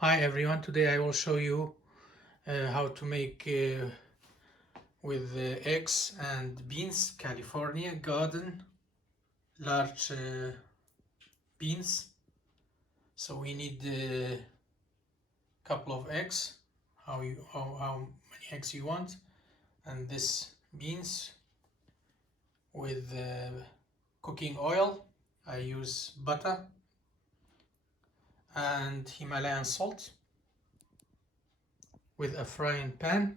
Hi everyone, today I will show you how to make with eggs and beans, California garden, large beans. So we need a couple of eggs, how many eggs you want, and this beans with cooking oil. I use butter and Himalayan salt with a frying pan.